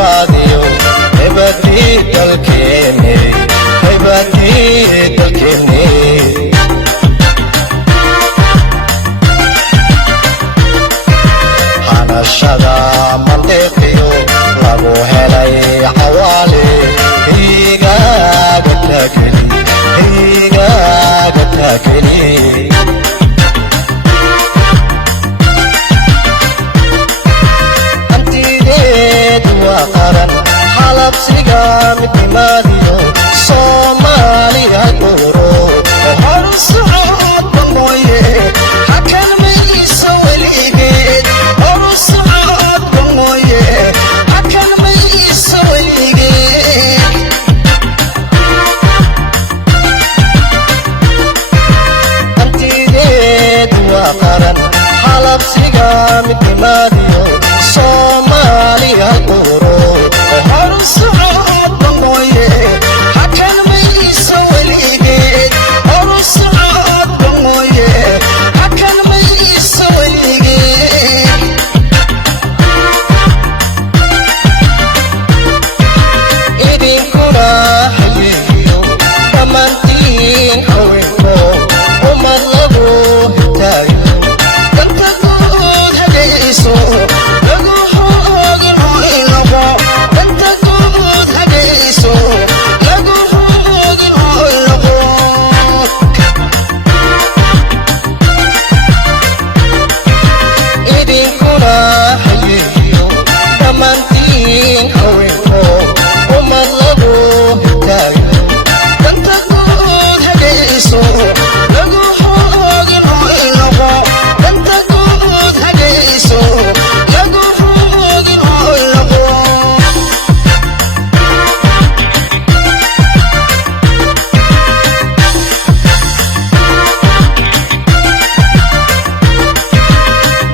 Soomaaliyo hebadii dalkeeni hanashada mandeeqiyo lagu helay xawaale igaaga taagani antigeedu waa qaran xalabsiga midnimaadiyo Soomaaliya duro horu socodba mooye hakan mayso weligeed horu socodba mooye hakan mayso weligeed antigeedu waa qaran xalabsiga midnimaadiyo Soomaaliya duro horu socodba mooye hakan mayso weligeed horu socodba mooye hakan mayso weligeed idinkuna hayeeyo dhammaantiin haweenko ummad lagu hitaayo danta guud hagayso lagu hoogin oo ilabo danta guud hagayso lagu hoogin oo ilabo idinkuna hayeeyo dhammaantiin haweenko ummad lagu hitaayo danta guud hagayso lagu hoogin oo ilabo danta guud hagayso lagu hoogin oo ilabo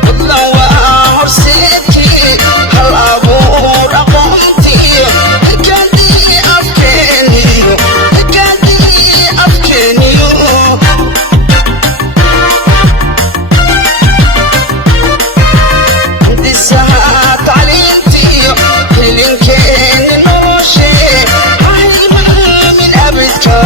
Puntland waa horseedkii hal abuur aqoontii hikadii afkeeniyo hindisaha tacliintiyo hilinkeeni noloshee ha hilmaamin abidka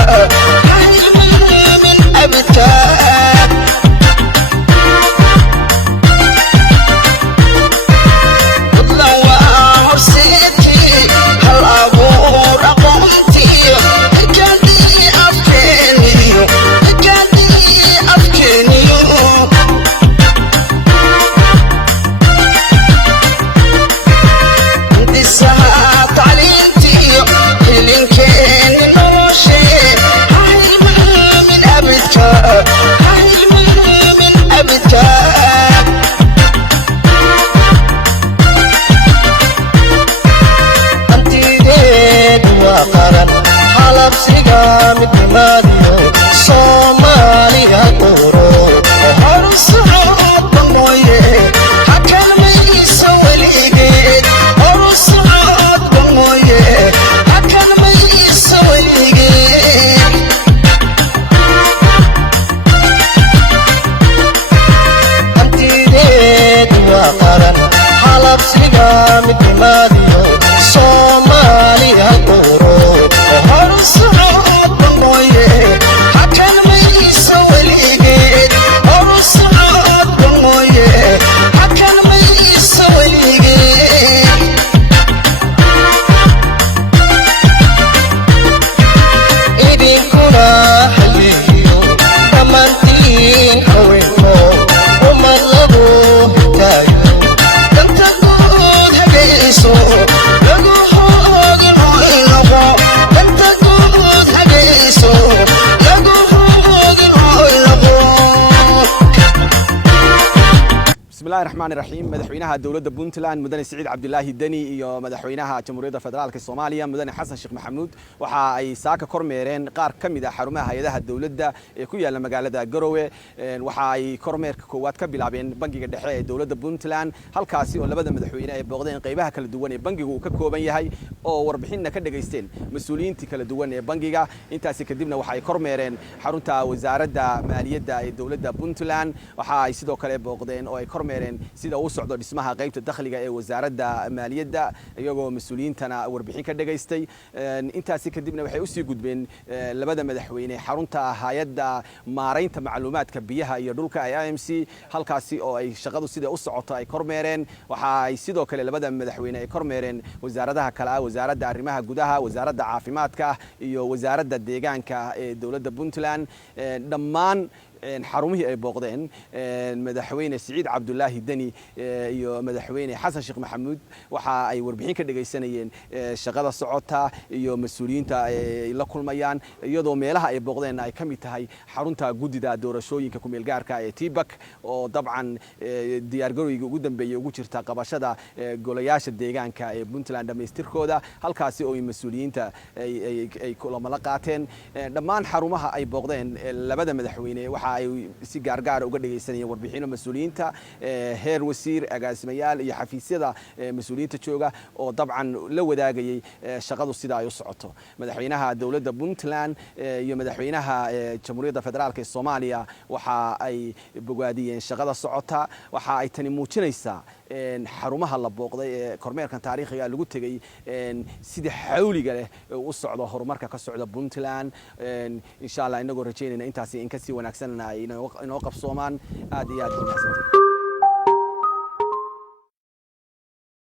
Puntland waa horseedkii hal abuur aqoontii hikadii afkeeniyo hindisaha tacliintiyo hilinkeeni noloshee ha hilmaamin abidka antigeedu waa qaran xalabsiga midnimaadiyo Soomaaliya duro horu socodba mooye hakan mayso weligeed horu socodba mooye hakan mayso weligeed antigeedu waa qaran xalabsiga midnimaadiyo Soomaaliya duro horu socodba mooye hakan mayso weligeed horu socodba mooye hakan mayso weligeed idinkuna hayeeyo dhammaantiin haweenko ummad lagu hitaayo danta guud hagayso lagu hoogin oo ilabo danta guud hagayso lagu hoogin oo ilabo bismillahi raxmaani raxiim madaxweynaha dowladda Puntland mudane Siciid Cabdilaahi Deni iyo madaxweynaha Jamhuuriyadda Federaalka Soomaaliya mudane Xasan Sheekh Maxamuud waxa ay saaka kormeereen qaar ka mid ah xarumaha hay'adaha dowladda ee ku yaala magaalada Garowe waxa ay kormeerka koowaad ka bilaabeen bangiga dhexe ee dowladda Puntland halkaasi oo labada madaxweyne ay booqdeen qaybaha kala duwan ee bangigu uu ka kooban yahay oo warbixinna ka dhageysteen mas'uuliyiinta kala duwan ee bangiga intaasi kadibna waxa ay kormeereen xarunta wasaaradda maaliyadda ee dowladda Puntland waxa ay sidoo kale booqdeen oo ay kormeereen sida uu socdo dhismaha qaybta dakhliga ee wasaaradda maaliyadda iyagoo mas'uuliyiintana warbixin ka dhageystay intaasi kadibna waxay u sii gudbeen labada madaxweyne xarunta hay'adda maaraynta macluumaadka biyaha iyo dhulka ee IMC halkaasi oo ay shaqadu sida u socoto ay kormeereen waxa ay sidoo kale labada madaxweyne ay kormeereen wasaaradaha kala wasaaradda arrimaha gudaha wasaaradda caafimaadka iyo wasaaradda deegaanka ee dawladda Puntland dhammaan xarumihii ay booqdeen madaxweyne Siciid Cabdullaahi Dani iyo madaxweyne Xasan Sheekh Maxamuud waxa ay warbixin ka dhageysanayeen shaqada socota iyo mas'uuliyiinta ay la kulmayaan iyadoo meelaha ay booqdeen ay kamid tahay xarunta gudida doorashooyinka ku meel gaarka ee Tibak oo dabcan diyaar garowga ugu dambeeyay ugu jirta qabashada golayaasha deegaanka ee Puntland dhameystirkooda halkaasi oo mas'uuliyiinta ay kulamo la qaateen dhammaan xarumaha ay booqdeen labada madaxweyne waxa ay si gaar uga dhageysanayeen warbixino mas'uuliyiinta heer wasiir agaasimayaal iyo xafiisyada mas'uuliyiinta jooga oo dabcan la wadaagayay shaqadu sida ay u socoto madaxweynaha dawladda Puntland iyo madaxweynaha Jamhuuriyadda Federaalka Soomaaliya waxa ay bogaadiyeen shaqada socota waxa ay tani muujinaysaa xarumaha la booqday ee kormeerkan taariikhiga lagu tagay sida xawliga leh u socdo horumarka ka socda Puntland insha Allah inagoo rajeynayna intaasi in ka sii wanaagsan inoo qabsoomaan aad iyo aad u mahadsantahay